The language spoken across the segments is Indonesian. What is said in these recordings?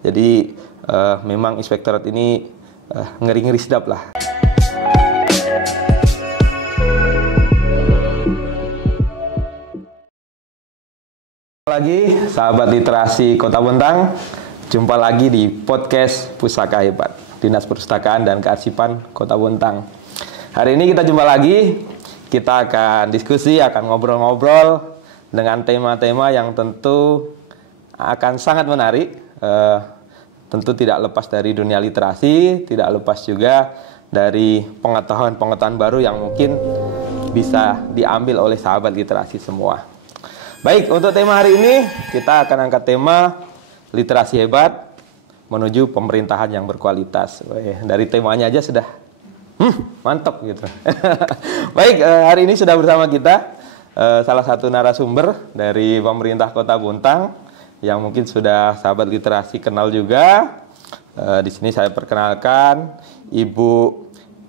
Jadi memang inspektorat ini ngeri-ngeri sedap lah. Lagi sahabat literasi Kota Bontang, jumpa lagi di podcast Pusaka Hebat Dinas Perpustakaan dan Kearsipan Kota Bontang. Hari ini kita jumpa lagi, kita akan diskusi, akan ngobrol-ngobrol dengan tema-tema yang tentu akan sangat menarik. Tentu tidak lepas dari dunia literasi, tidak lepas juga dari pengetahuan-pengetahuan baru yang mungkin bisa diambil oleh sahabat literasi semua. Baik, untuk tema hari ini kita akan angkat tema literasi hebat menuju pemerintahan yang berkualitas. Dari temanya aja sudah mantap gitu. Baik, hari ini sudah bersama kita salah satu narasumber dari pemerintah Kota Bontang yang mungkin sudah sahabat literasi kenal juga. Di sini saya perkenalkan Ibu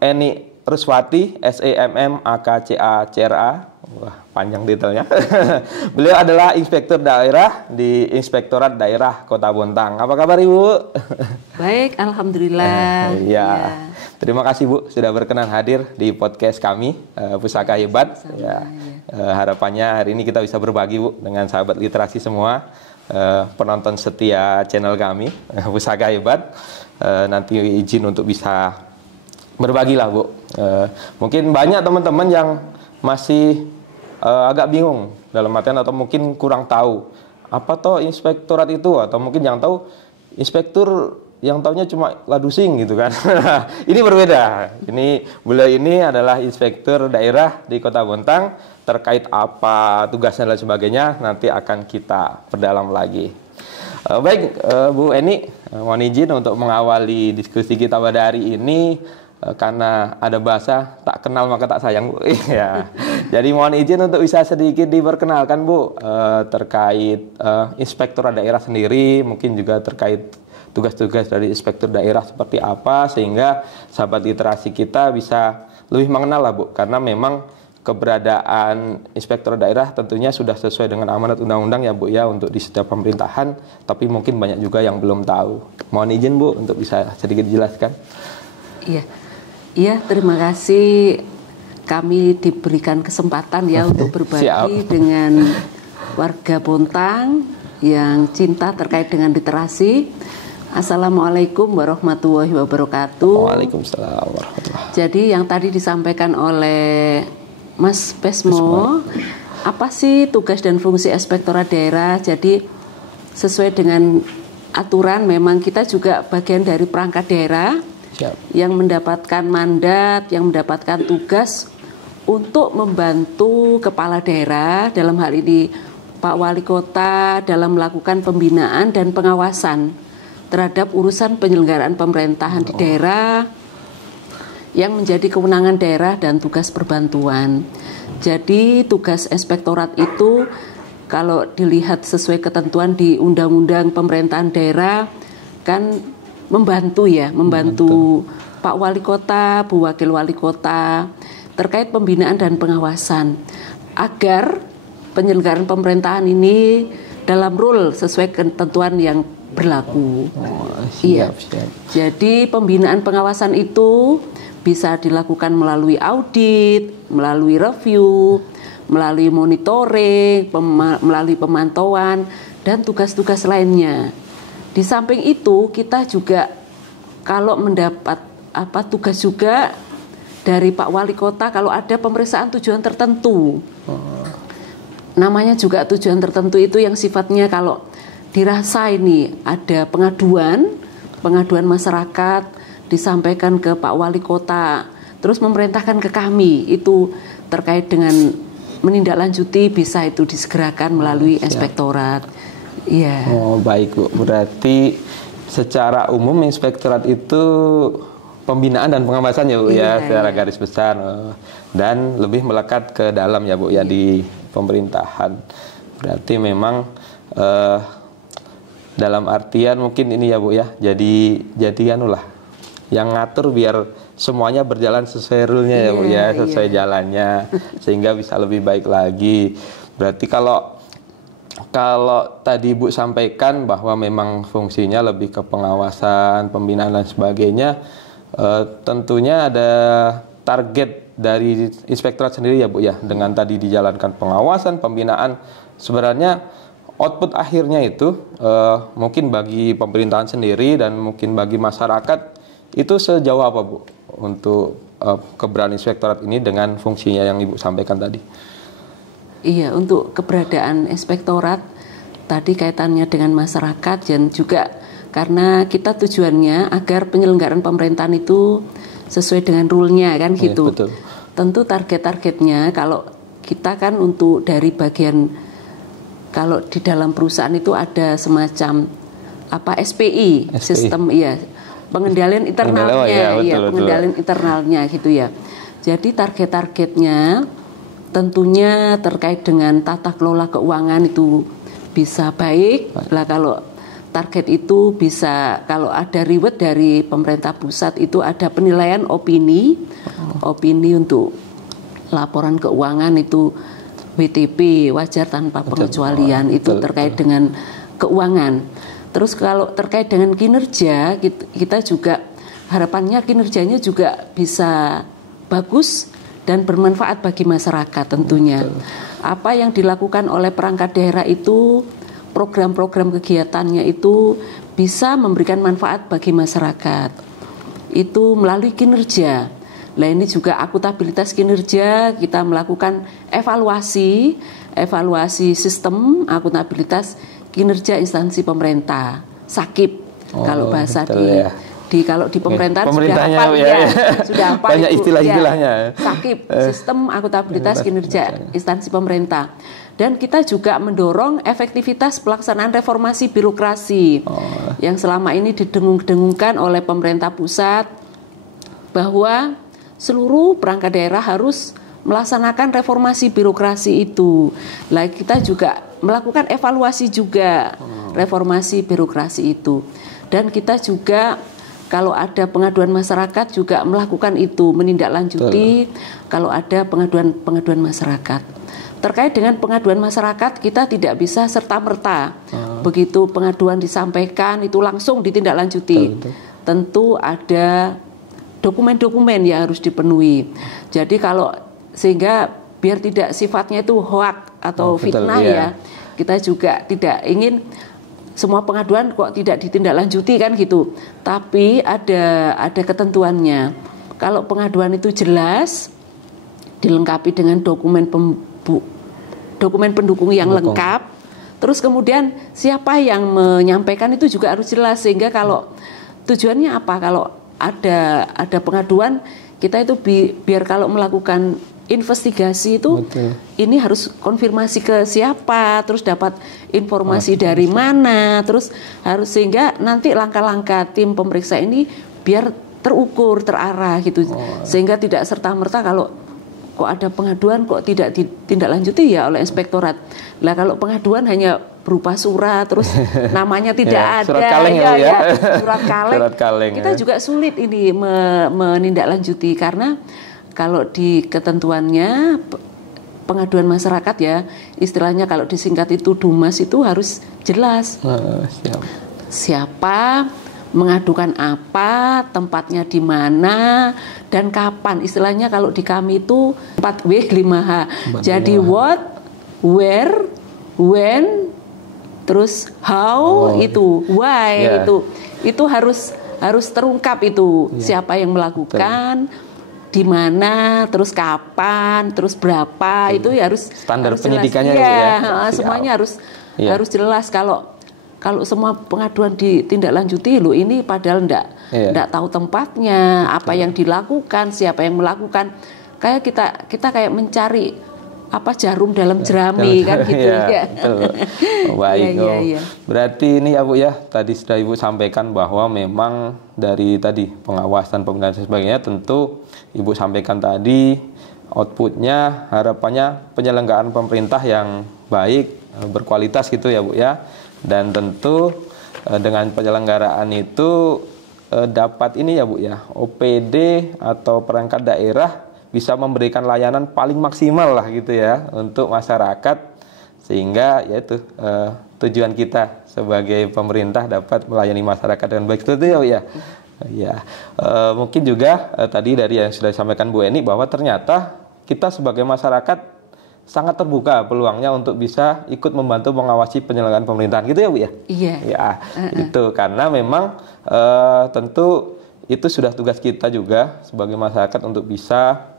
Eni Ruswati, SEMM AKCA-CRA. Wah, panjang detailnya. Beliau adalah inspektur daerah di Inspektorat Daerah Kota Bontang. Apa kabar Ibu? Baik, alhamdulillah. Ya. Terima kasih Bu sudah berkenan hadir di podcast kami Pusaka Hebat. Harapannya hari ini kita bisa berbagi Bu dengan sahabat literasi semua, penonton setia channel kami Pusaka Hebat. Nanti izin untuk bisa berbagilah Bu. Mungkin banyak teman-teman yang masih agak bingung dalam artian atau mungkin kurang tahu apa toh inspektorat itu, atau mungkin yang tahu inspektur yang taunya cuma ladusing gitu kan. Ini berbeda. Beliau ini adalah inspektur daerah di Kota Bontang. Terkait apa tugasnya dan sebagainya nanti akan kita perdalam lagi. Baik, Bu Eni, mohon izin untuk mengawali diskusi kita pada hari ini. Karena ada bahasa tak kenal maka tak sayang Bu. Ya. Jadi mohon izin untuk bisa sedikit diperkenalkan Bu terkait inspektorat daerah sendiri, mungkin juga terkait tugas-tugas dari inspektur daerah seperti apa, sehingga sahabat literasi kita bisa lebih mengenal lah Bu. Karena memang keberadaan inspektorat daerah tentunya sudah sesuai dengan amanat undang-undang ya Bu ya untuk di setiap pemerintahan, tapi mungkin banyak juga yang belum tahu. Mohon izin Bu untuk bisa sedikit dijelaskan. Iya, terima kasih kami diberikan kesempatan ya untuk berbagi dengan warga Bontang yang cinta terkait dengan literasi. Assalamualaikum warahmatullahi wabarakatuh. Waalaikumsalam warahmatullahi. Jadi yang tadi disampaikan oleh Mas Pesmo, apa sih tugas dan fungsi inspektorat daerah? Jadi sesuai dengan aturan memang kita juga bagian dari perangkat daerah. Siap. Yang mendapatkan mandat, yang mendapatkan tugas untuk membantu kepala daerah, dalam hal ini Pak Wali Kota, dalam melakukan pembinaan dan pengawasan terhadap urusan penyelenggaraan pemerintahan di daerah yang menjadi kewenangan daerah dan tugas perbantuan. Jadi tugas inspektorat itu kalau dilihat sesuai ketentuan di Undang-Undang Pemerintahan Daerah kan membantu Pak Wali Kota, Bu Wakil Wali Kota terkait pembinaan dan pengawasan agar penyelenggaraan pemerintahan ini dalam rule sesuai ketentuan yang berlaku. Siap. Jadi pembinaan pengawasan itu bisa dilakukan melalui audit, melalui review, melalui monitoring, melalui pemantauan dan tugas-tugas lainnya. Di samping itu kita juga kalau mendapat tugas juga dari Pak Wali Kota kalau ada pemeriksaan tujuan tertentu. Namanya juga tujuan tertentu itu yang sifatnya kalau dirasa ini ada pengaduan masyarakat disampaikan ke Pak Wali Kota, terus memerintahkan ke kami itu terkait dengan menindaklanjuti bisa itu disegerakan melalui inspektorat. Iya. Oh baik Bu, berarti secara umum inspektorat itu pembinaan dan pengawasan ya Bu ya secara garis besar, dan lebih melekat ke dalam ya Bu ya di pemerintahan. Berarti memang dalam artian mungkin ini ya Bu ya, jadi anulah yang ngatur biar semuanya berjalan sesuai rule-nya ya Bu ya, sesuai jalannya sehingga bisa lebih baik lagi. Berarti kalau kalau tadi Ibu sampaikan bahwa memang fungsinya lebih ke pengawasan, pembinaan dan sebagainya, tentunya ada target dari inspektorat sendiri ya Bu ya, dengan tadi dijalankan pengawasan, pembinaan, sebenarnya output akhirnya itu mungkin bagi pemerintahan sendiri dan mungkin bagi masyarakat itu sejauh apa Bu untuk keberadaan inspektorat ini dengan fungsinya yang Ibu sampaikan tadi? Iya, untuk keberadaan inspektorat tadi kaitannya dengan masyarakat dan juga karena kita tujuannya agar penyelenggaraan pemerintahan itu sesuai dengan rule-nya kan gitu. Betul. Tentu target-targetnya kalau kita kan untuk dari bagian, kalau di dalam perusahaan itu ada semacam SPI. Sistem pengendalian internalnya, pengendalian internalnya gitu ya. Jadi target-targetnya tentunya terkait dengan tata kelola keuangan itu bisa baik. Lah kalau target itu bisa, kalau ada reward dari pemerintah pusat itu ada penilaian opini untuk laporan keuangan itu WTP, wajar tanpa pengecualian, itu terkait dengan keuangan. Terus kalau terkait dengan kinerja, kita juga harapannya kinerjanya juga bisa bagus dan bermanfaat bagi masyarakat tentunya. Apa yang dilakukan oleh perangkat daerah itu, program-program kegiatannya itu bisa memberikan manfaat bagi masyarakat. Itu melalui kinerja. Nah ini juga akuntabilitas kinerja, kita melakukan evaluasi sistem akuntabilitas kinerja instansi pemerintah, SAKIP kalau bahasa kalau di pemerintahan sudah hafal banyak istilah-istilahnya. SAKIP, sistem akuntabilitas kinerja instansi pemerintah. Dan kita juga mendorong efektivitas pelaksanaan reformasi birokrasi yang selama ini didengung-dengungkan oleh pemerintah pusat bahwa seluruh perangkat daerah harus melaksanakan reformasi birokrasi itu. Lah kita juga melakukan evaluasi juga reformasi birokrasi itu. Dan kita juga kalau ada pengaduan masyarakat juga melakukan itu, menindaklanjuti kalau ada pengaduan masyarakat. Terkait dengan pengaduan masyarakat, kita tidak bisa serta-merta. Begitu pengaduan disampaikan itu langsung ditindaklanjuti. Tentu ada dokumen-dokumen yang harus dipenuhi. Jadi kalau sehingga biar tidak sifatnya itu hoak atau fitnah ya, kita juga tidak ingin semua pengaduan kok tidak ditindaklanjuti kan gitu. Tapi ada ketentuannya. Kalau pengaduan itu jelas, dilengkapi dengan dokumen pendukung yang lengkap, terus kemudian siapa yang menyampaikan itu juga harus jelas, sehingga kalau tujuannya apa, kalau ada pengaduan kita itu biar kalau melakukan investigasi itu ini harus konfirmasi ke siapa, terus dapat informasi dari mana, terus harus sehingga nanti langkah-langkah tim pemeriksa ini biar terukur, terarah gitu, sehingga tidak serta-merta kalau kok ada pengaduan kok tidak ditindaklanjuti ya oleh inspektorat. Lah kalau pengaduan hanya berupa surat terus namanya tidak ada, surat kaleng surat kaleng. Kita juga sulit ini menindaklanjuti karena kalau di ketentuannya pengaduan masyarakat ya, istilahnya kalau disingkat itu DUMAS itu harus jelas. Siapa mengadukan apa, tempatnya di mana, dan kapan. Istilahnya kalau di kami itu 4W 5H. Jadi what, where, when, terus how, itu why, itu harus terungkap itu. Siapa yang melakukan, di mana, terus kapan, terus berapa, itu ya harus standar harus penyidikannya semuanya harus jelas. Kalau semua pengaduan ditindaklanjuti, loh ini padahal enggak tahu tempatnya, apa yang dilakukan, siapa yang melakukan, kayak kita kayak mencari jarum dalam jerami kan gitu ya. Baik. Berarti ini ya Bu ya, tadi sudah Ibu sampaikan bahwa memang dari tadi pengawasan, pembinaan dan sebagainya, tentu Ibu sampaikan tadi outputnya harapannya penyelenggaraan pemerintah yang baik, berkualitas gitu ya Bu ya. Dan tentu dengan penyelenggaraan itu dapat ini ya Bu ya, OPD atau perangkat daerah bisa memberikan layanan paling maksimal lah gitu ya untuk masyarakat, sehingga yaitu tujuan kita sebagai pemerintah dapat melayani masyarakat dengan baik. Itu ya Bu ya. Ya, mungkin juga tadi dari yang sudah disampaikan Bu Eni bahwa ternyata kita sebagai masyarakat sangat terbuka peluangnya untuk bisa ikut membantu mengawasi penyelenggaraan pemerintahan gitu ya Bu ya. Iya. Ya, itu karena memang tentu itu sudah tugas kita juga sebagai masyarakat untuk bisa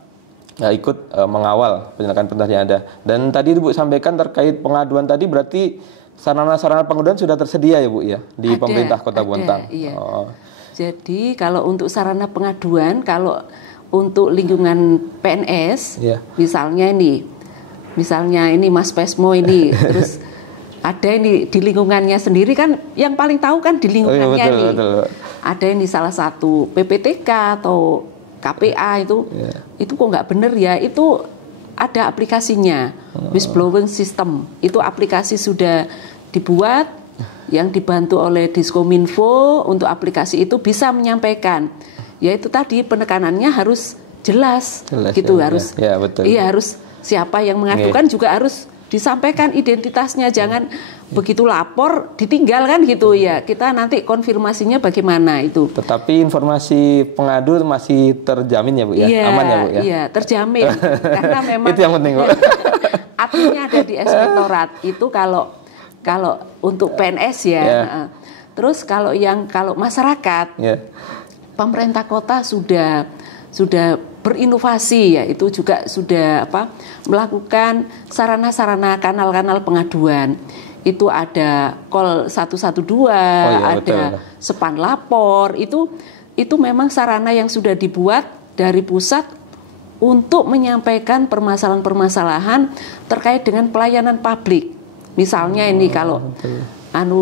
ikut mengawal penyelenggaraan pemerintahan yang ada. Dan tadi Ibu sampaikan terkait pengaduan tadi berarti sarana-sarana pengaduan sudah tersedia ya Bu ya di pemerintah Kota Bontang. Iya. Jadi kalau untuk sarana pengaduan, kalau untuk lingkungan PNS, misalnya ini Mas Pesmo ini, terus ada ini di lingkungannya sendiri kan, yang paling tahu kan di lingkungannya betul. Ada ini salah satu PPTK atau KPA itu kok nggak bener ya, itu ada aplikasinya, whistleblowing system, itu aplikasi sudah dibuat, yang dibantu oleh Diskominfo untuk aplikasi itu bisa menyampaikan, yaitu tadi penekanannya harus jelas gitu ya, harus betul. Iya harus. Siapa yang mengadukan juga harus disampaikan identitasnya, jangan begitu lapor ditinggal kan gitu ya. Kita nanti konfirmasinya bagaimana itu. Tetapi informasi pengadu masih terjamin ya Bu ya, aman ya Bu ya. Iya terjamin karena memang itu yang penting Bu. Aturannya ada di inspektorat itu kalau untuk PNS ya. Terus kalau masyarakat, pemerintah kota sudah berinovasi ya, itu juga sudah melakukan sarana-sarana kanal-kanal pengaduan. Itu ada call 112, ada sepan lapor, itu memang sarana yang sudah dibuat dari pusat untuk menyampaikan permasalahan-permasalahan terkait dengan pelayanan publik. Misalnya ini kalau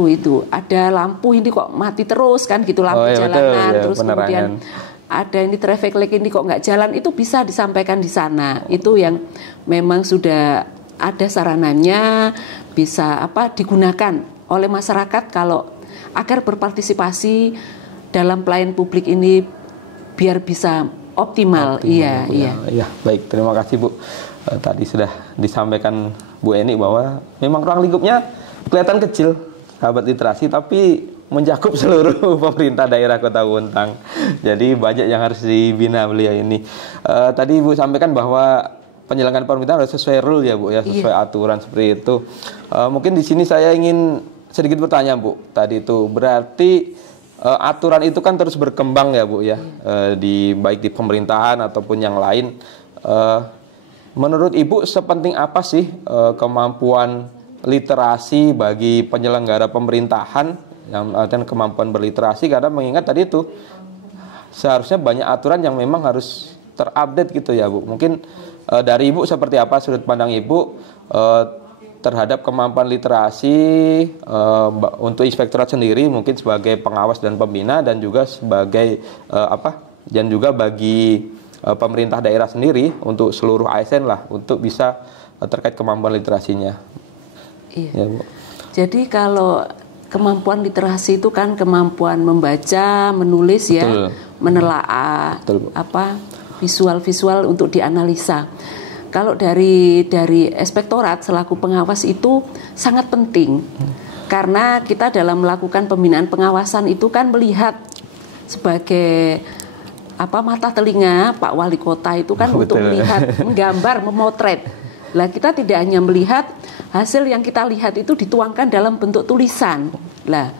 itu ada lampu ini kok mati terus kan gitu, lampu jalanan, terus kemudian ada ini traffic light ini kok nggak jalan, itu bisa disampaikan di sana. Itu yang memang sudah ada sarananya, bisa digunakan oleh masyarakat kalau agar berpartisipasi dalam pelayanan publik ini biar bisa optimal. Iya. Baik, terima kasih Bu. Tadi sudah disampaikan Bu Eni bahwa memang ruang lingkupnya kelihatan kecil, sahabat literasi, tapi mencakup seluruh pemerintah daerah Kota Bontang. Jadi banyak yang harus dibina beliau ini. Tadi Ibu sampaikan bahwa penyelenggaraan pemerintahan harus sesuai rule ya Bu ya, sesuai aturan seperti itu. Mungkin di sini saya ingin sedikit bertanya Bu. Tadi itu berarti aturan itu kan terus berkembang ya Bu ya, baik di pemerintahan ataupun yang lain. Menurut Ibu sepenting apa sih kemampuan literasi bagi penyelenggara pemerintahan, yang artinya kemampuan berliterasi, karena mengingat tadi itu seharusnya banyak aturan yang memang harus terupdate gitu ya Bu. Mungkin dari Ibu seperti apa sudut pandang Ibu terhadap kemampuan literasi untuk inspektorat sendiri, mungkin sebagai pengawas dan pembina, dan juga sebagai dan juga bagi pemerintah daerah sendiri untuk seluruh ASN lah, untuk bisa terkait kemampuan literasinya. Iya. Ya, Bu. Jadi kalau kemampuan literasi itu kan kemampuan membaca, menulis ya, menelaah, visual-visual untuk dianalisa. Kalau dari inspektorat selaku pengawas itu sangat penting, karena kita dalam melakukan pembinaan pengawasan itu kan melihat sebagai mata telinga Pak Wali Kota itu kan untuk melihat, menggambar, memotret. Lah kita tidak hanya melihat hasil yang kita lihat itu dituangkan dalam bentuk tulisan. Lah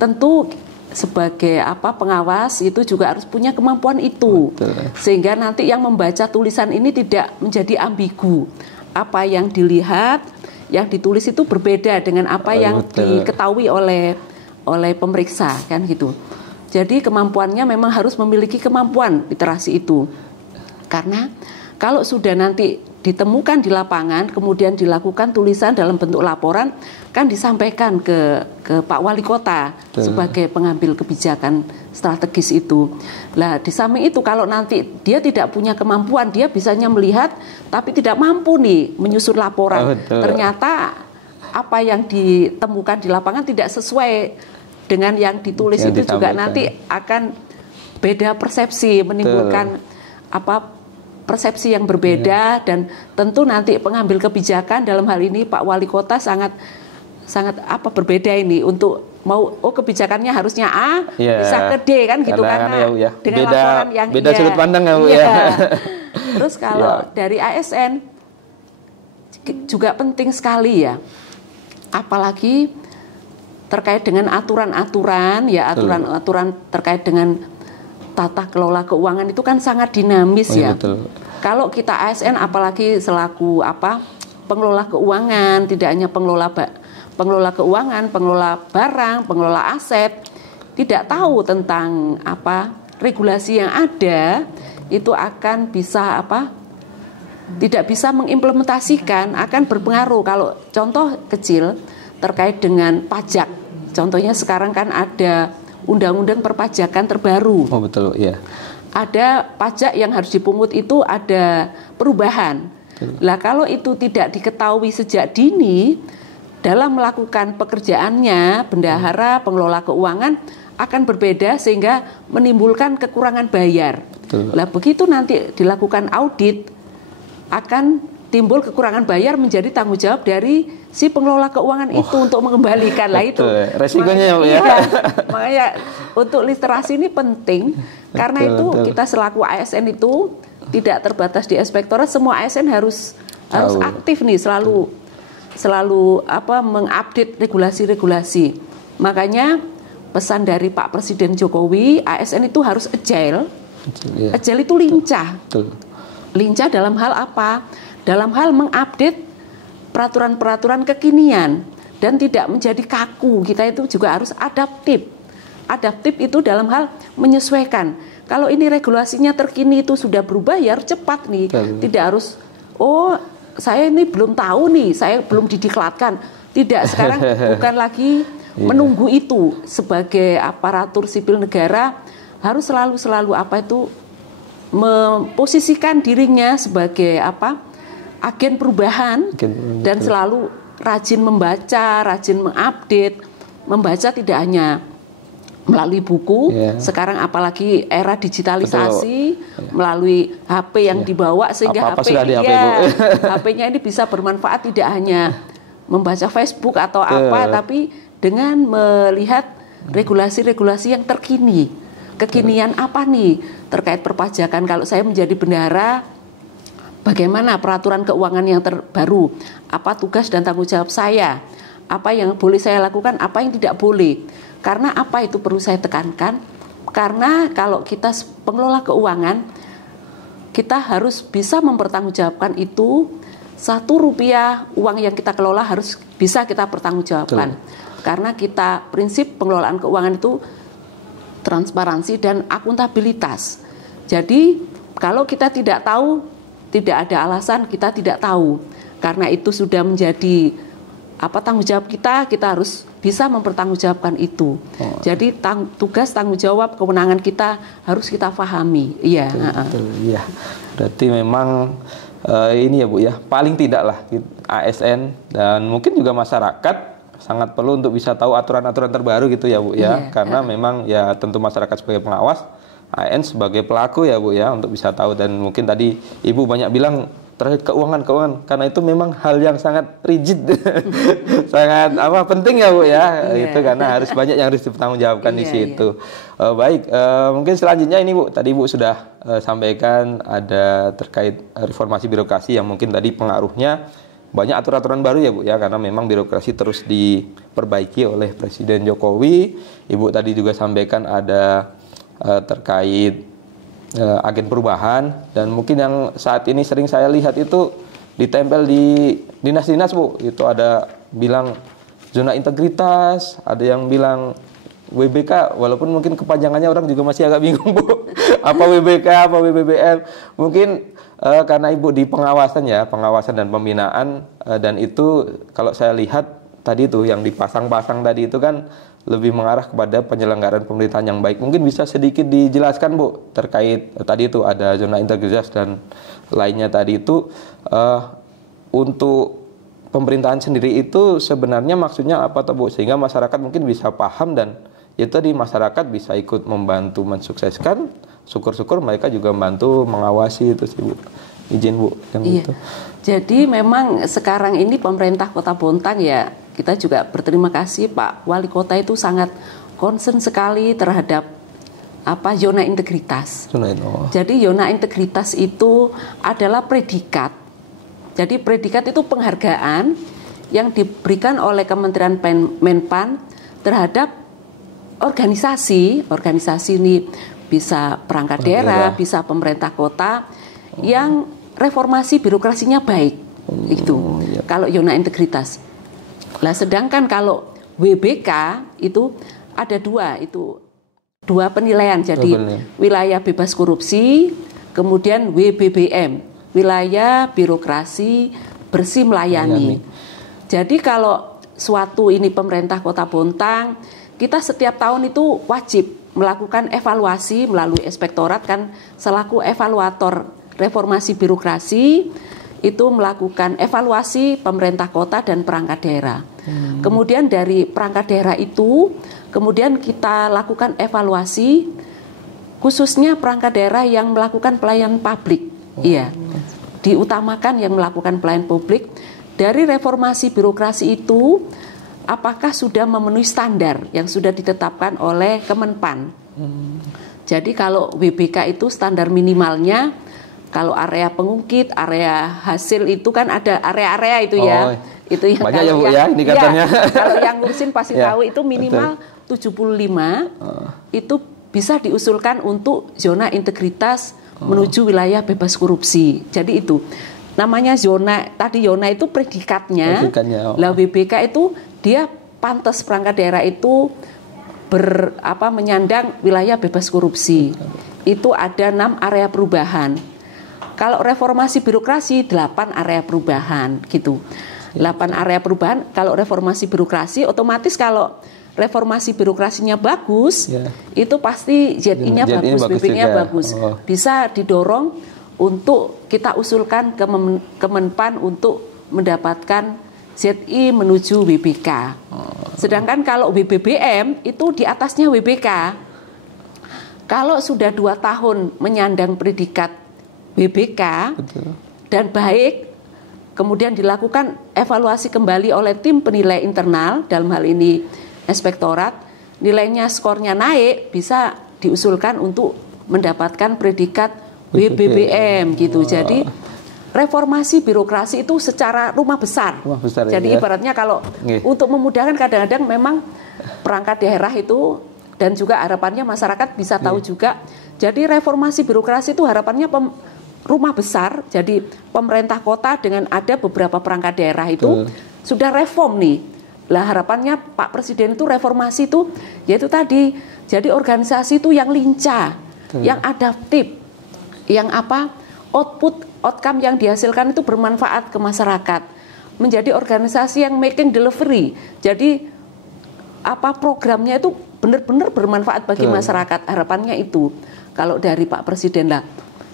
tentu sebagai pengawas itu juga harus punya kemampuan itu. Sehingga nanti yang membaca tulisan ini tidak menjadi ambigu. Apa yang dilihat, yang ditulis itu berbeda dengan apa yang diketahui oleh pemeriksa kan gitu. Jadi kemampuannya memang harus memiliki kemampuan literasi itu. Karena kalau sudah nanti ditemukan di lapangan, kemudian dilakukan tulisan dalam bentuk laporan, kan disampaikan ke Pak Wali Kota sebagai pengambil kebijakan strategis itu. Lah di samping itu kalau nanti dia tidak punya kemampuan, dia bisanya melihat tapi tidak mampu nih menyusun laporan. Ternyata apa yang ditemukan di lapangan tidak sesuai dengan yang ditulis, yang itu juga nanti akan beda persepsi, menimbulkan persepsi yang berbeda dan tentu nanti pengambil kebijakan dalam hal ini Pak Wali Kota sangat berbeda ini untuk mau kebijakannya harusnya A bisa ke D kan gitu karena dengan laporan yang beda sudut pandang ya Bu ya. Terus kalau dari ASN juga penting sekali ya, apalagi terkait dengan aturan-aturan terkait dengan tata kelola keuangan itu kan sangat dinamis ya. Betul. Kalau kita ASN apalagi selaku pengelola keuangan, tidak hanya pengelola keuangan, pengelola barang, pengelola aset, tidak tahu tentang regulasi yang ada, itu akan bisa tidak bisa mengimplementasikan, akan berpengaruh. Kalau contoh kecil terkait dengan pajak, contohnya sekarang kan ada undang-undang perpajakan terbaru. Oh betul, iya. Ada pajak yang harus dipungut itu ada perubahan. Lah kalau itu tidak diketahui sejak dini, dalam melakukan pekerjaannya bendahara pengelola keuangan akan berbeda sehingga menimbulkan kekurangan bayar. Lah begitu nanti dilakukan audit akan timbul kekurangan bayar menjadi tanggung jawab dari si pengelola keuangan itu untuk mengembalikan. Lah itu resikonya makanya untuk literasi ini penting karena itu kita selaku ASN itu tidak terbatas di inspektorat, semua ASN harus aktif nih selalu mengupdate regulasi-regulasi. Makanya pesan dari Pak Presiden Jokowi, ASN itu harus agile. Agile itu lincah. Lincah dalam hal apa? Dalam hal mengupdate peraturan-peraturan kekinian dan tidak menjadi kaku. Kita itu juga harus adaptif. Adaptif itu dalam hal menyesuaikan. Kalau ini regulasinya terkini itu sudah berubah ya harus cepat nih. Tidak harus saya ini belum tahu nih, saya belum didiklatkan. Tidak, sekarang bukan lagi menunggu itu. Sebagai aparatur sipil negara harus selalu memposisikan dirinya sebagai agen perubahan dan selalu rajin membaca, rajin mengupdate. Membaca tidak hanya melalui buku, sekarang apalagi era digitalisasi, melalui HP yang dibawa sehingga HP-nya ini bisa bermanfaat tidak hanya membaca Facebook atau tapi dengan melihat regulasi-regulasi yang terkini. Kekinian apa nih terkait perpajakan? Kalau saya menjadi bendahara, bagaimana peraturan keuangan yang terbaru? Apa tugas dan tanggung jawab saya? Apa yang boleh saya lakukan? Apa yang tidak boleh? Karena apa itu perlu saya tekankan? Karena kalau kita pengelola keuangan, kita harus bisa mempertanggungjawabkan itu. Rp1 uang yang kita kelola harus bisa kita pertanggungjawabkan. Karena kita prinsip pengelolaan keuangan itu transparansi dan akuntabilitas. Jadi kalau kita tidak tahu, tidak ada alasan kita tidak tahu. Karena itu sudah menjadi tanggung jawab kita harus bisa mempertanggungjawabkan itu. Jadi tugas, tanggung jawab, kewenangan kita harus kita pahami. Iya. Iya. Berarti memang ini ya Bu ya, paling tidak lah ASN dan mungkin juga masyarakat sangat perlu untuk bisa tahu aturan-aturan terbaru gitu ya Bu ya. Karena memang ya tentu masyarakat sebagai pengawas, ASN sebagai pelaku ya Bu ya untuk bisa tahu. Dan mungkin tadi Ibu banyak bilang terkait keuangan karena itu memang hal yang sangat rigid sangat penting ya Bu ya. Itu karena harus banyak yang harus dipertanggungjawabkan di situ. Baik, mungkin selanjutnya ini Bu, tadi Bu sudah sampaikan ada terkait reformasi birokrasi yang mungkin tadi pengaruhnya banyak aturan-aturan baru ya Bu ya, karena memang birokrasi terus diperbaiki oleh Presiden Jokowi. Ibu tadi juga sampaikan ada terkait agen perubahan, dan mungkin yang saat ini sering saya lihat itu ditempel di dinas-dinas Bu, itu ada bilang zona integritas, ada yang bilang WBK, walaupun mungkin kepanjangannya orang juga masih agak bingung Bu, apa WBK, apa WBBM. Mungkin karena Ibu di pengawasan dan pembinaan, dan itu kalau saya lihat tadi itu yang dipasang-pasang tadi itu kan lebih mengarah kepada penyelenggaraan pemerintahan yang baik. Mungkin bisa sedikit dijelaskan Bu terkait tadi itu ada zona integritas dan lainnya tadi itu, untuk pemerintahan sendiri itu sebenarnya maksudnya apa Bu, sehingga masyarakat mungkin bisa paham dan itu tadi masyarakat bisa ikut membantu mensukseskan syukur-syukur mereka juga membantu mengawasi itu sih Bu. Izin Bu yang Iya. itu. Jadi memang sekarang ini pemerintah Kota Bontang ya, kita juga berterima kasih Pak Wali Kota itu sangat concern sekali terhadap zona integritas. Jadi zona integritas itu adalah predikat. Jadi predikat itu penghargaan yang diberikan oleh Kementerian Menpan terhadap organisasi ini bisa perangkat daerah, bisa pemerintah kota yang reformasi birokrasinya baik. Itu kalau zona integritas. Nah, sedangkan kalau WBK itu ada dua penilaian. Jadi wilayah bebas korupsi, kemudian WBBM, wilayah birokrasi bersih melayani. Jadi kalau suatu ini pemerintah Kota Bontang, kita setiap tahun itu wajib melakukan evaluasi melalui inspektorat kan selaku evaluator reformasi birokrasi itu melakukan evaluasi pemerintah kota dan perangkat daerah. Kemudian dari perangkat daerah itu kemudian kita lakukan evaluasi khususnya perangkat daerah yang melakukan pelayanan publik. Iya. Diutamakan yang melakukan pelayanan publik. Dari reformasi birokrasi itu apakah sudah memenuhi standar yang sudah ditetapkan oleh Kemenpan. Jadi kalau WBK itu standar minimalnya, kalau area pengungkit, area hasil itu kan ada area-area itu ya. Itu yang banyak ya Bu ya indikatornya. Kalau yang ngurusin pasti tahu itu minimal 75 itu bisa diusulkan untuk zona integritas menuju wilayah bebas korupsi. Jadi itu namanya zona, tadi zona itu predikatnya. Lah WBK itu dia pantas perangkat daerah itu menyandang wilayah bebas korupsi. Itu ada 6 area perubahan. Kalau reformasi birokrasi 8 area perubahan gitu. 8 area perubahan. Kalau reformasi birokrasi otomatis kalau reformasi birokrasinya bagus, itu pasti ZI-nya bagus, BB-nya bagus. Bisa didorong untuk kita usulkan ke Kemenpan untuk mendapatkan ZI menuju WBK. Sedangkan kalau WBBM itu di atasnya WBK. Kalau sudah 2 tahun menyandang predikat WBK dan baik, kemudian dilakukan evaluasi kembali oleh tim penilai internal, dalam hal ini inspektorat, nilainya skornya naik, bisa diusulkan untuk mendapatkan predikat WBBM gitu. Jadi reformasi birokrasi itu secara rumah besar. Jadi ibaratnya kalau untuk memudahkan kadang-kadang memang perangkat daerah itu dan juga harapannya masyarakat bisa tahu juga. Jadi reformasi birokrasi itu harapannya rumah besar, jadi pemerintah kota dengan ada beberapa perangkat daerah itu sudah reform nih. Lah harapannya Pak Presiden itu reformasi itu yaitu tadi, jadi organisasi itu yang lincah, yang adaptif, yang outcome yang dihasilkan itu bermanfaat ke masyarakat, menjadi organisasi yang making delivery. Jadi programnya itu benar-benar bermanfaat bagi masyarakat, harapannya itu. Kalau dari Pak Presiden lah.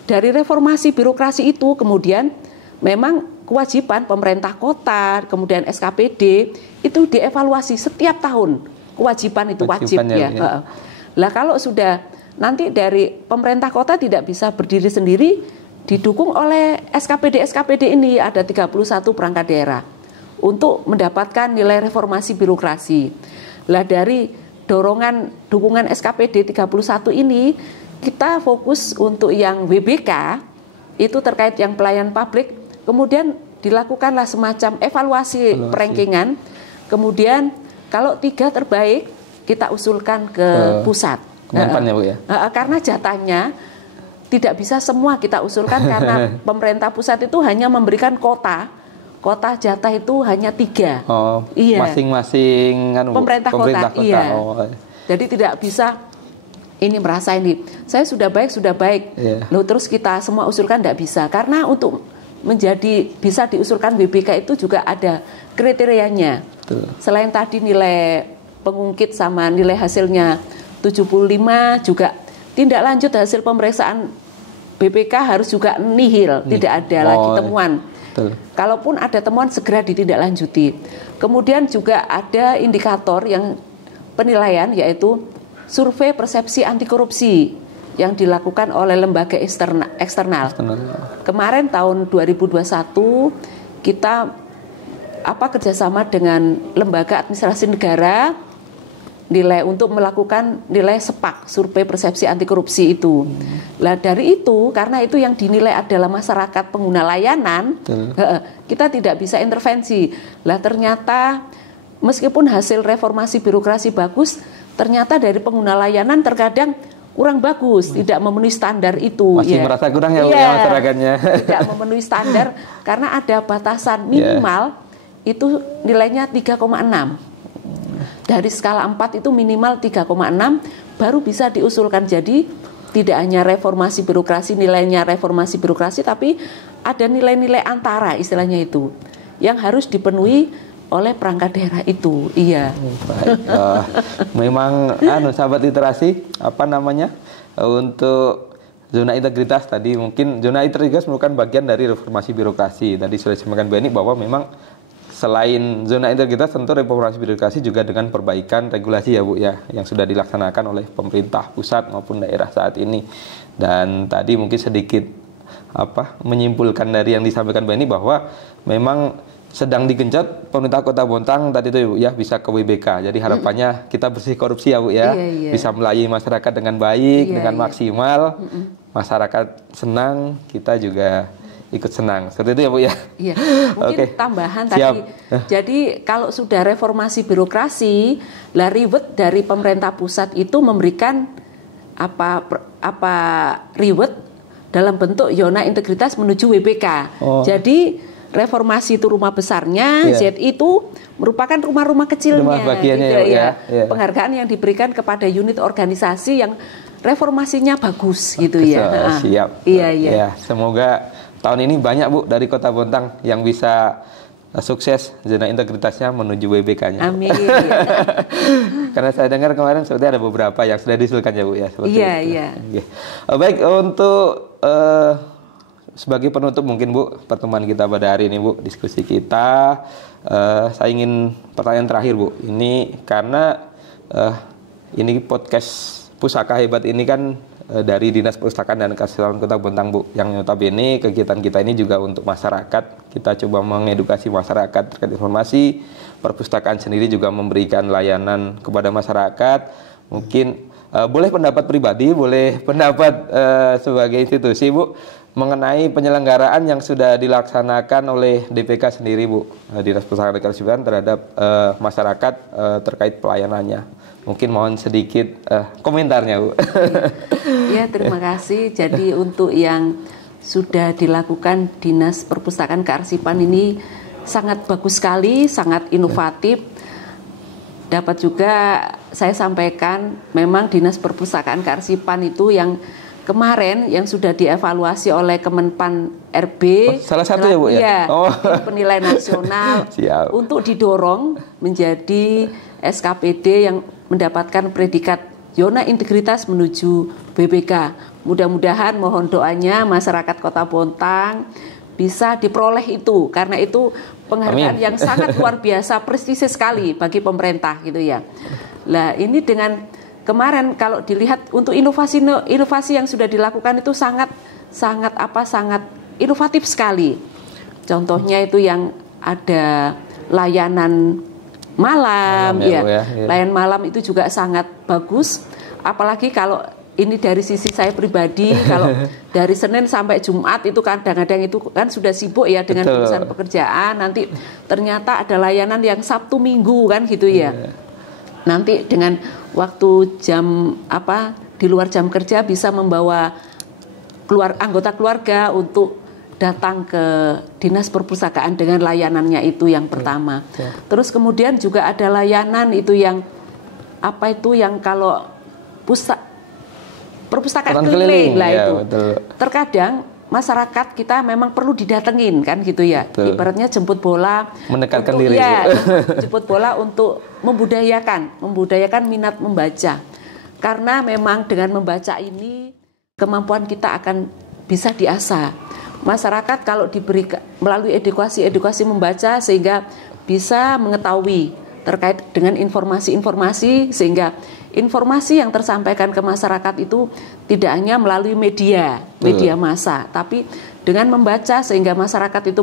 Dari reformasi birokrasi itu kemudian memang kewajiban pemerintah kota, kemudian SKPD itu dievaluasi setiap tahun. Kewajiban itu wajib ya. Lah kalau sudah nanti dari pemerintah kota tidak bisa berdiri sendiri, didukung oleh SKPD ini ada 31 perangkat daerah untuk mendapatkan nilai reformasi birokrasi. Lah dari dukungan SKPD 31 ini kita fokus untuk yang WBK itu terkait yang pelayan publik, kemudian dilakukanlah semacam evaluasi perankingan, kemudian kalau 3 terbaik kita usulkan ke pusat. Bu ya? Karena jatahnya tidak bisa semua kita usulkan karena pemerintah pusat itu hanya memberikan kota jatah itu hanya 3. Masing-masing pemerintah kota. Iya. Jadi tidak bisa ini merasa ini saya sudah baik, loh terus kita semua usulkan tidak bisa, karena untuk menjadi bisa diusulkan WBK itu juga ada kriterianya. Selain tadi nilai pengungkit sama nilai hasilnya 75, juga tindak lanjut hasil pemeriksaan BPK harus juga nihil, tidak ada lagi temuan. Kalaupun ada temuan segera ditindaklanjuti. Kemudian juga ada indikator yang penilaian yaitu survei persepsi anti korupsi. yang dilakukan oleh lembaga eksternal. Kemarin tahun 2021 kita kerjasama dengan lembaga administrasi negara untuk melakukan nilai SEPAK, survei persepsi anti korupsi itu. Lah dari itu, karena itu yang dinilai adalah masyarakat pengguna layanan, kita tidak bisa intervensi. Lah ternyata meskipun hasil reformasi birokrasi bagus, ternyata dari pengguna layanan terkadang kurang bagus, tidak memenuhi standar itu. Masih merasa kurang ya masyarakatnya. Tidak memenuhi standar karena ada batasan minimal itu nilainya 3,6. Dari skala 4 itu minimal 3,6 baru bisa diusulkan. Jadi tidak hanya reformasi birokrasi, nilainya reformasi birokrasi, tapi ada nilai-nilai antara istilahnya itu yang harus dipenuhi oleh perangkat daerah itu. Iya. Baik. Memang sahabat literasi untuk zona integritas tadi, mungkin zona integritas merupakan bagian dari reformasi birokrasi. Tadi sudah disampaikan Beni bahwa memang selain zona integritas tentu reformasi birokrasi juga dengan perbaikan regulasi ya Bu ya, yang sudah dilaksanakan oleh pemerintah pusat maupun daerah saat ini. Dan tadi mungkin sedikit menyimpulkan dari yang disampaikan Beni bahwa memang sedang digenjot pemerintah Kota Bontang tadi itu ya, bisa ke WBK. Jadi harapannya kita bersih korupsi ya Bu ya, bisa melayani masyarakat dengan baik, dengan maksimal. Masyarakat senang, kita juga ikut senang. Seperti itu ya Bu ya. Iya. Mungkin tambahan tadi. Jadi kalau sudah reformasi birokrasi, lah reward dari pemerintah pusat itu memberikan reward dalam bentuk zona integritas menuju WBK. Jadi reformasi itu rumah besarnya, Z itu merupakan rumah-rumah kecilnya. Penghargaan yang diberikan kepada unit organisasi yang reformasinya bagus gitu ya. Siap. Iya. Semoga tahun ini banyak Bu dari Kota Bontang yang bisa sukses zona integritasnya menuju WBK-nya. Amin. Karena saya dengar kemarin seperti ada beberapa yang sudah diusulkan ya Bu ya. Iya. Baik, untuk sebagai penutup mungkin Bu pertemuan kita pada hari ini Bu, diskusi kita, saya ingin pertanyaan terakhir Bu. Ini karena ini podcast Pusaka Hebat ini kan dari Dinas Perpustakaan dan Kearsipan Kota Bontang Bu, yang notabene kegiatan kita ini juga untuk masyarakat. Kita coba mengedukasi masyarakat terkait informasi. Perpustakaan sendiri juga memberikan layanan kepada masyarakat. Mungkin boleh pendapat pribadi, boleh pendapat sebagai institusi Bu, mengenai penyelenggaraan yang sudah dilaksanakan oleh DPK sendiri Bu, Dinas Perpustakaan dan Kearsipan terhadap masyarakat terkait pelayanannya. Mungkin mohon sedikit komentarnya Bu. Ya, terima kasih. Jadi untuk yang sudah dilakukan Dinas Perpustakaan Kearsipan ini sangat bagus sekali, sangat inovatif. Dapat juga saya sampaikan, memang Dinas Perpustakaan Kearsipan itu yang kemarin yang sudah dievaluasi oleh Kemenpan RB, salah satu ya Bu ya? Penilaian nasional untuk didorong menjadi SKPD yang mendapatkan predikat zona integritas menuju BPK. Mudah-mudahan mohon doanya masyarakat Kota Bontang bisa diperoleh itu, karena itu penghargaan yang sangat luar biasa, prestisius sekali bagi pemerintah gitu ya. Lah ini dengan kemarin kalau dilihat untuk inovasi yang sudah dilakukan itu sangat inovatif sekali. Contohnya itu yang ada layanan malam ya. Layanan malam itu juga sangat bagus. Apalagi kalau ini dari sisi saya pribadi, kalau dari Senin sampai Jumat itu kadang-kadang itu kan sudah sibuk ya dengan urusan pekerjaan. Nanti ternyata ada layanan yang Sabtu Minggu kan gitu ya. Nanti dengan waktu jam di luar jam kerja bisa membawa anggota keluarga untuk datang ke Dinas Perpustakaan dengan layanannya itu yang pertama. Terus kemudian juga ada layanan itu yang yang kalau perpustakaan keliling lah itu. Terkadang masyarakat kita memang perlu didatengin kan gitu ya. Ibaratnya jemput bola, mendekatkan diri. Jemput bola untuk membudayakan minat membaca. Karena memang dengan membaca ini kemampuan kita akan bisa diasah. Masyarakat kalau diberi melalui edukasi membaca sehingga bisa mengetahui terkait dengan informasi-informasi, sehingga informasi yang tersampaikan ke masyarakat itu tidak hanya melalui media massa, tapi dengan membaca sehingga masyarakat itu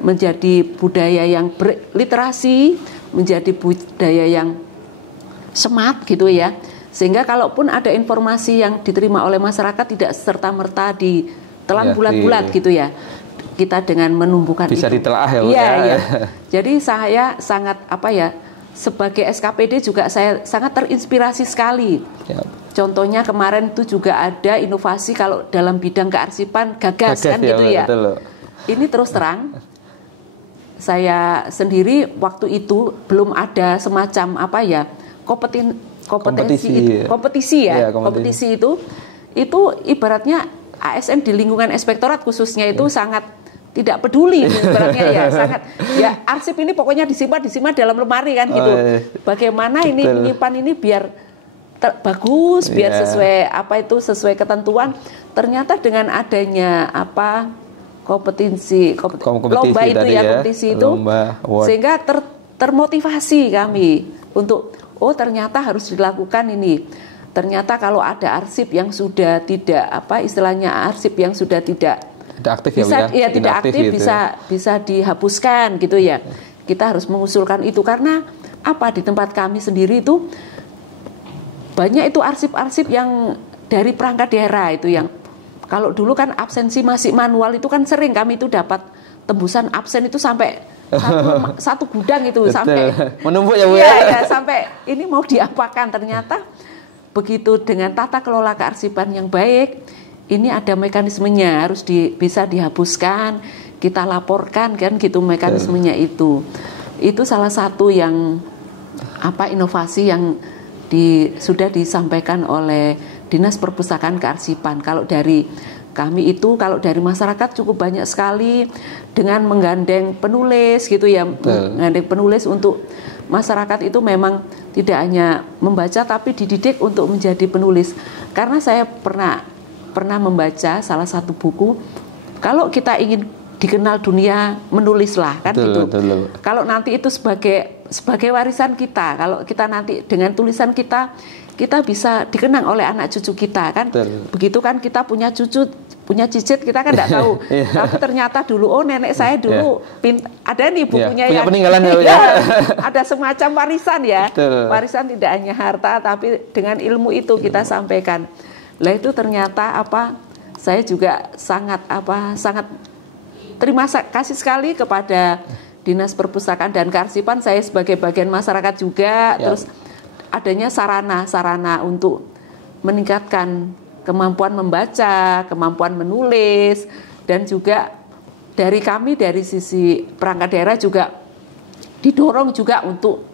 menjadi budaya yang berliterasi, menjadi budaya yang smart gitu ya. Sehingga kalaupun ada informasi yang diterima oleh masyarakat tidak serta-merta ditelan bulat-bulat gitu ya. Kita dengan menumbuhkan bisa itu. ditelaah ya, Bu. Iya. Jadi saya sangat sebagai SKPD juga saya sangat terinspirasi sekali. Ya. Contohnya kemarin itu juga ada inovasi kalau dalam bidang kearsipan gagas kan gitu ya. Betul. Ini terus terang saya sendiri waktu itu belum ada semacam kompetisi itu ibaratnya ASN di lingkungan inspektorat khususnya itu sangat tidak peduli ibaratnya ya, sangat ya arsip ini pokoknya disimpan dalam lemari kan gitu. Bagaimana ini menyimpan ini biar bagus, biar sesuai ketentuan. Ternyata dengan adanya kompetisi lomba itu kompetisi itu sehingga termotivasi kami untuk ternyata harus dilakukan ini. Ternyata kalau ada arsip yang sudah tidak arsip yang sudah tidak aktif tidak aktif gitu. bisa dihapuskan gitu ya. Kita harus mengusulkan itu karena di tempat kami sendiri itu banyak itu arsip-arsip yang dari perangkat daerah itu yang kalau dulu kan absensi masih manual itu kan sering kami itu dapat tembusan absen itu sampai satu gudang itu. Betul. Sampai menumpuk ya Bu ya sampai ini mau diapakan. Ternyata begitu dengan tata kelola kearsipan yang baik, ini ada mekanismenya harus bisa dihapuskan, kita laporkan kan gitu mekanismenya itu salah satu yang inovasi yang sudah disampaikan oleh Dinas Perpustakaan Kearsipan. Kalau dari kami itu, kalau dari masyarakat cukup banyak sekali dengan menggandeng penulis gitu ya, menggandeng penulis untuk masyarakat itu memang tidak hanya membaca tapi dididik untuk menjadi penulis. Karena saya pernah membaca salah satu buku, kalau kita ingin dikenal dunia menulislah kan gitu. Kalau nanti itu sebagai warisan kita, kalau kita nanti dengan tulisan kita bisa dikenang oleh anak cucu kita kan. Begitu kan kita punya cucu, punya cicit kita kan tidak tahu. Tapi ternyata dulu nenek saya dulu ada nih bukunya punya yang peninggalan ada semacam warisan ya. Warisan tidak hanya harta tapi dengan ilmu itu kita sampaikan. Lah itu ternyata saya juga sangat terima kasih sekali kepada Dinas Perpustakaan dan Kearsipan. Saya sebagai bagian masyarakat juga terus adanya sarana untuk meningkatkan kemampuan membaca, kemampuan menulis, dan juga dari kami dari sisi perangkat daerah juga didorong juga untuk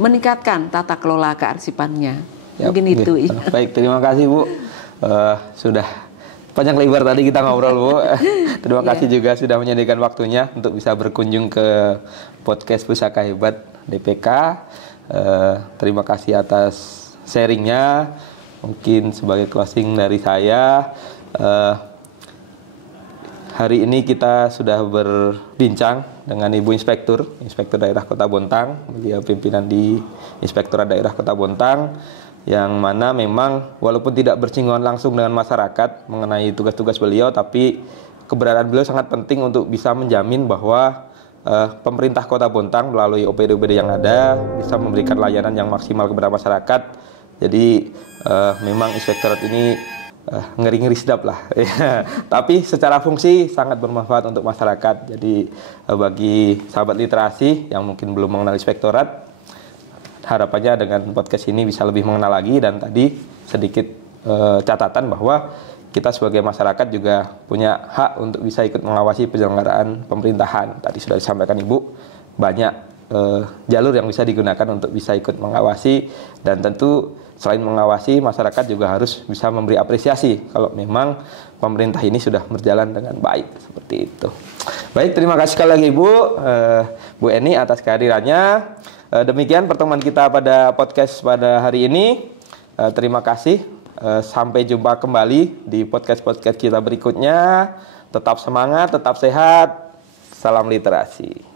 meningkatkan tata kelola kearsipannya. Mungkin itu. Baik, terima kasih Bu. Sudah panjang lebar tadi kita ngobrol Bu. Terima kasih juga sudah menyediakan waktunya untuk bisa berkunjung ke podcast Pusaka Hebat DPK. Terima kasih atas sharingnya. Mungkin sebagai closing dari saya, hari ini kita sudah berbincang dengan Ibu Inspektur Daerah Kota Bontang, beliau pimpinan di Inspektorat Daerah Kota Bontang, yang mana memang walaupun tidak bersinggungan langsung dengan masyarakat mengenai tugas-tugas beliau, tapi keberadaan beliau sangat penting untuk bisa menjamin bahwa pemerintah Kota Bontang melalui OPD-OPD yang ada bisa memberikan layanan yang maksimal kepada masyarakat. Jadi memang inspektorat ini ngeri-ngeri sedap lah. Tapi secara fungsi sangat bermanfaat untuk masyarakat. Jadi bagi sahabat literasi yang mungkin belum mengenal inspektorat, harapannya dengan podcast ini bisa lebih mengenal lagi. Dan tadi sedikit catatan bahwa kita sebagai masyarakat juga punya hak untuk bisa ikut mengawasi penyelenggaraan pemerintahan. Tadi sudah disampaikan Ibu, banyak jalur yang bisa digunakan untuk bisa ikut mengawasi, dan tentu selain mengawasi, masyarakat juga harus bisa memberi apresiasi kalau memang pemerintah ini sudah berjalan dengan baik, seperti itu. Baik, terima kasih sekali lagi Bu Eni atas kehadirannya. Demikian pertemuan kita pada podcast pada hari ini. Terima kasih. Sampai jumpa kembali di podcast-podcast kita berikutnya. Tetap semangat, tetap sehat. Salam literasi.